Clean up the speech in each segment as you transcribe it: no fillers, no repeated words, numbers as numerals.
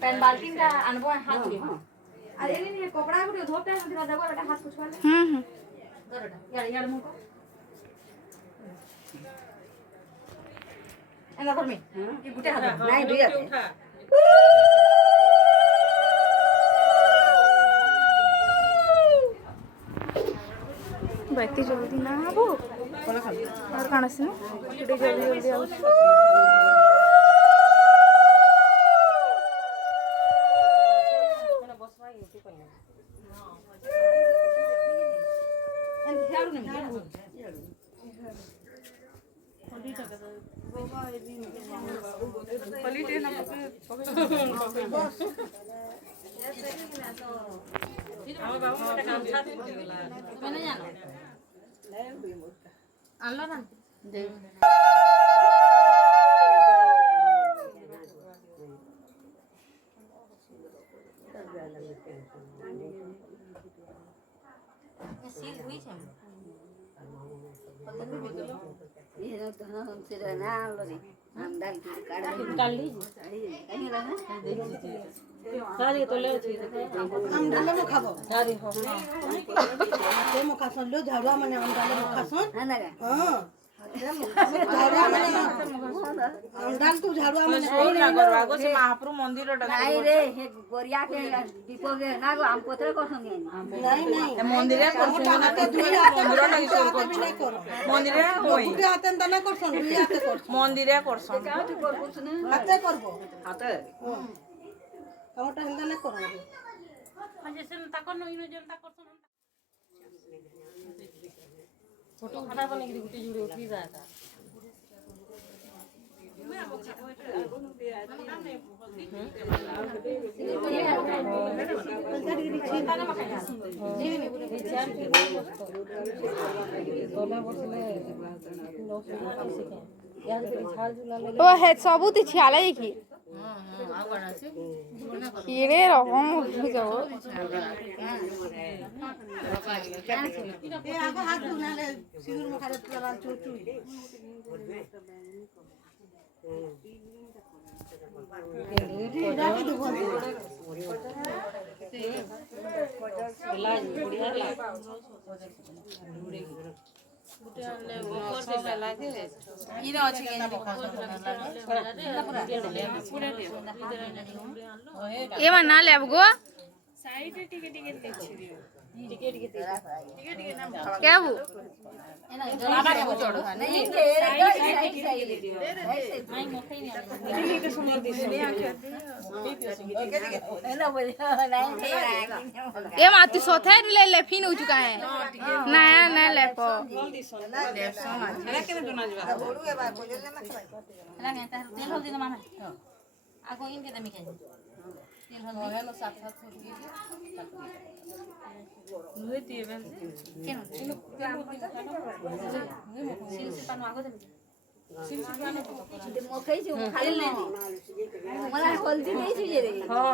pen बाल्टी का अनुभव हाथ में अरे नहीं कपड़ा को धोते हैं दिला देबो बेटा हाथ पोछवा ले दो बेटा यार मुंह को एना कर में ये गुटे हाथ नहीं दुई हाथ उठा बैठी जल्दी ना आबो कोला खा और कान से ना जल्दी जल्दी आउ सारी तो ले छी हम डाले मो खाबो सारी हो ते मो खासन लो झाड़वा माने हम डाले मो खासन है ना हां झाड़वा माने हम डाल तू झाड़वा माने कोई ना करवा गो से महाप्रभु मंदिर डा नहीं रे हे गोरिया के दीपो के ना गो हम पोतरे को संगे नहीं मंदिरे करसन ना तो दुई मंदिर ना ईश्वर को मंदिरे होई दुई हाथन तना करसन दुई हाथे करसन मंदिरे करसन हाथे करबो हाथे हमटा हंदा ना करो जैसे ताको न इनो जनता करसन फोटो खड़ा बने के गुटी जुड़े उठी जाता ओ है सबूत छियाला की कीड़े रकम उठी जाओ ए आगो हाथ धुनाले सिंदूर में खाले लगा चोचू ये ना ले अब गो क्या वो ये माती सोथे ले ले फिन हो चुका है नया नया ले को आगो इनके दमी के तेल हो है नो साथ साथ नुए दिए बन के नो सिल से पानो आगो दमी सिल से पानो ते मकई से खाली नहीं मला हल्दी नहीं छी रे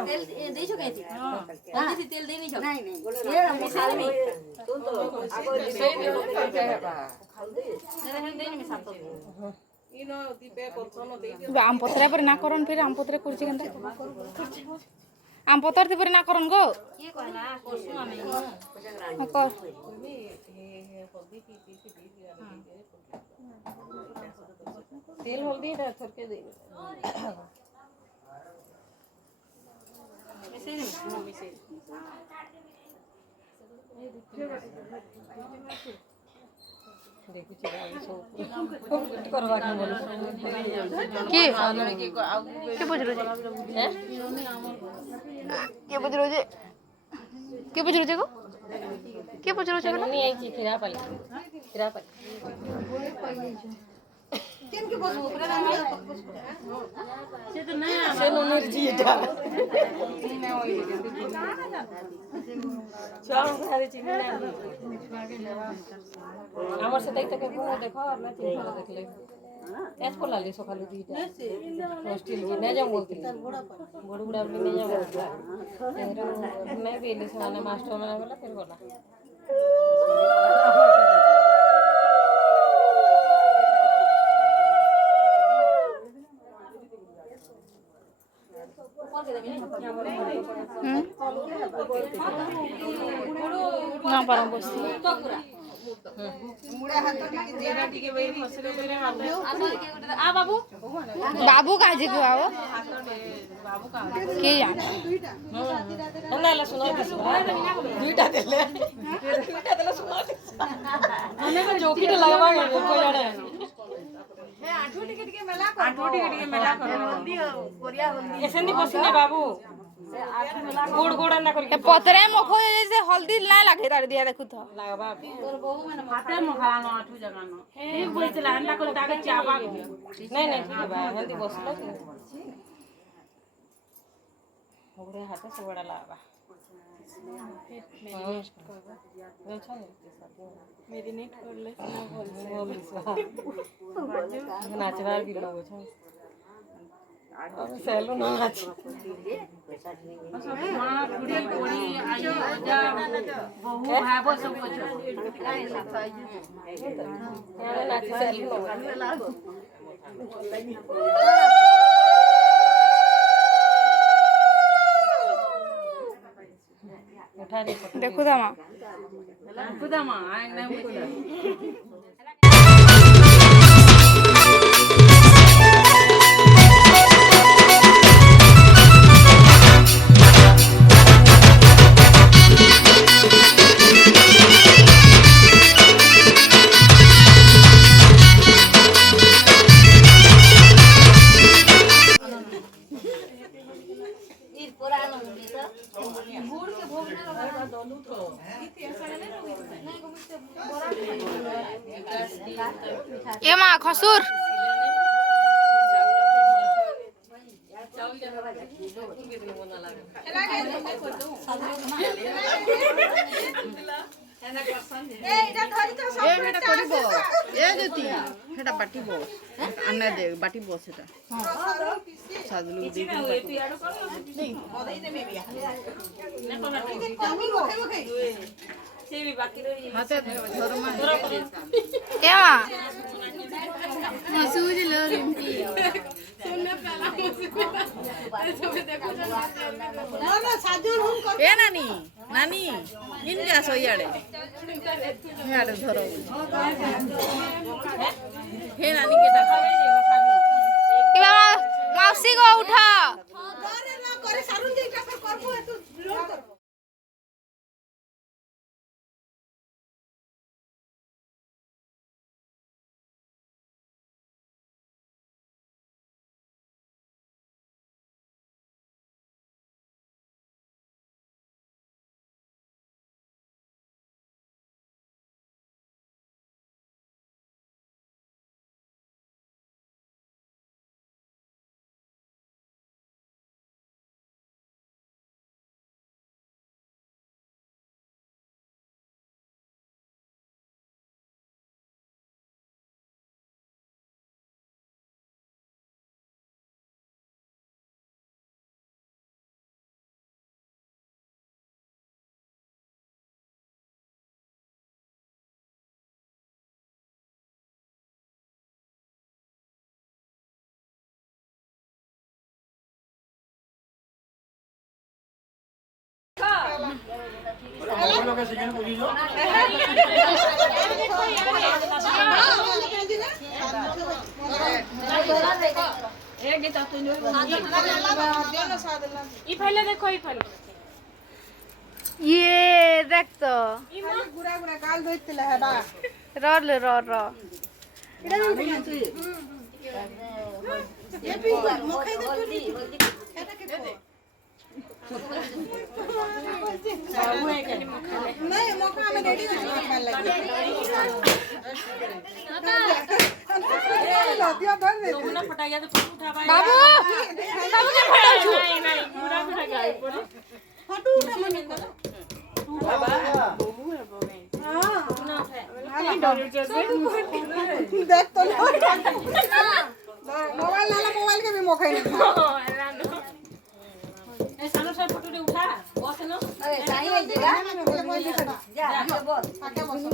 तेल दे छो कैसे हल्दी से तेल दे नहीं छो नहीं ये हम खा नहीं तो आगो से हल्दी दे नहीं साथ तो इनो दीपे करछनो दे आम पत्रा पर ना करन फिर आम पत्रा कुर्ची केनता आम पतर ते पर ना करन गो ये कहला करसु आमे कर तेल हल्दी दा थरके दे ऐसे नहीं मम्मी से देखि छी सब करवा के बोलो के बुझरो जे हैं के बुझरो जे के बुझरो जे को के बुझरो जे नहीं आई छी खिरा पाली केन के बस ऊपर ना से तो नहीं से नोनर जी डा नहीं होई चाव घरे छी ना हमर से तक के को देखो और ना चिन्ह देख ले एस को लाली सकालू दीटा हॉस्टल जी ना जाऊं बोलती बड़बड़ा में नहीं जाऊं मैं भी ले साना मास्टर में बोला फिर बोला ना पर बसी बाबू काजी को आओ के जाने दुईटा देले सुना हमें को जोकीटा लगवा गए को जाने आठो टिके मेला करो एसेंदी बसिने बाबू गोड़ गोड़ ना करके पतरे मखो जैसे हल्दी ना लागे तार दिया देखु तो लागबा तोर बहु मन हाथे मखानो आठो जगह न ठीक बोलतला हंदा को ताके चाबा नहीं ठीक है बा हंदी बसलो होरे हाथे से बड़ा लागबा मेरिनेट करले ना बोल नाचवार भी लोग छ अब सेलो ना नाच मां पूरी पूरी आई जा बहु भाबो सब कुछ यार नाच सेलो उठा रे देखु दामा आई ना ए मां खसुर ए नानी नानी इन जा सो याडे धरो हे नानी केटा माउसी को उठा करे सारुन जे का करबो तू लोड कर ये देख तो गुरा गुरा काल धोइतले हेबा र ये भी मखाई दे एटा के नहीं मखा हमें रेडी हो खाने लगे तुमने फटा गया तो उठा भाई बाबू बाबू के फटा छु नहीं पूरा फटा गया ऊपर फटू उठा मन बाबा बहू है बहू हां ना खाली डर देख तो मोबाइल नाला मोबाइल के भी मखाई नहीं ए सानो से फोटो दे उठा बस न अरे सही है जगह जा बोल आके बस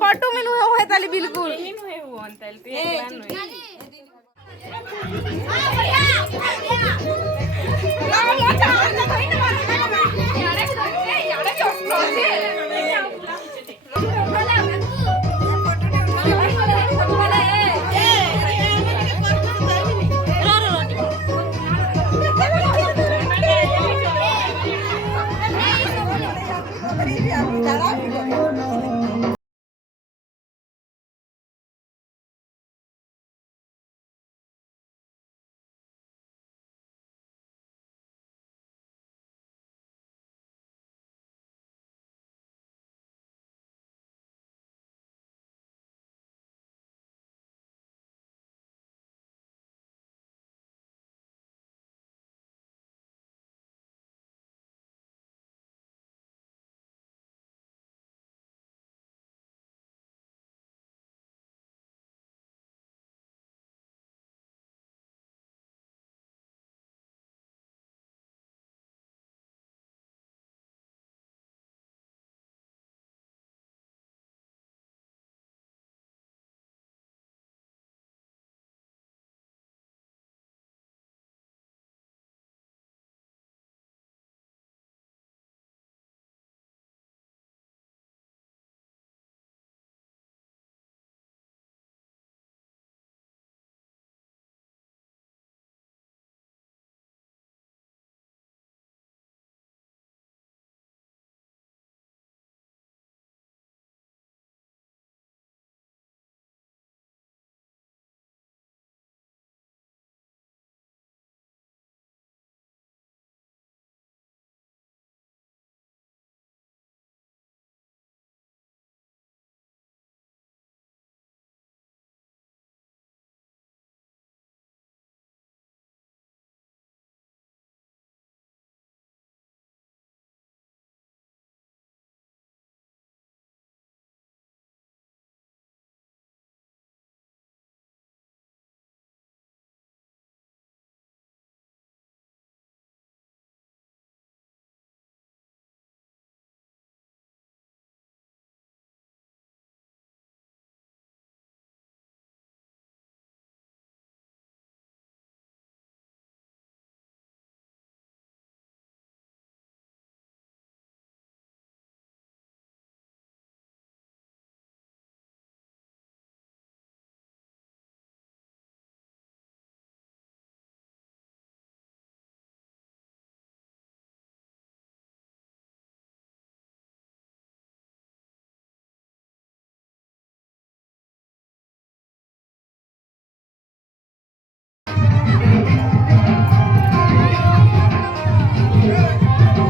फोटो में नुहे हुए ताली बिल्कुल Jangan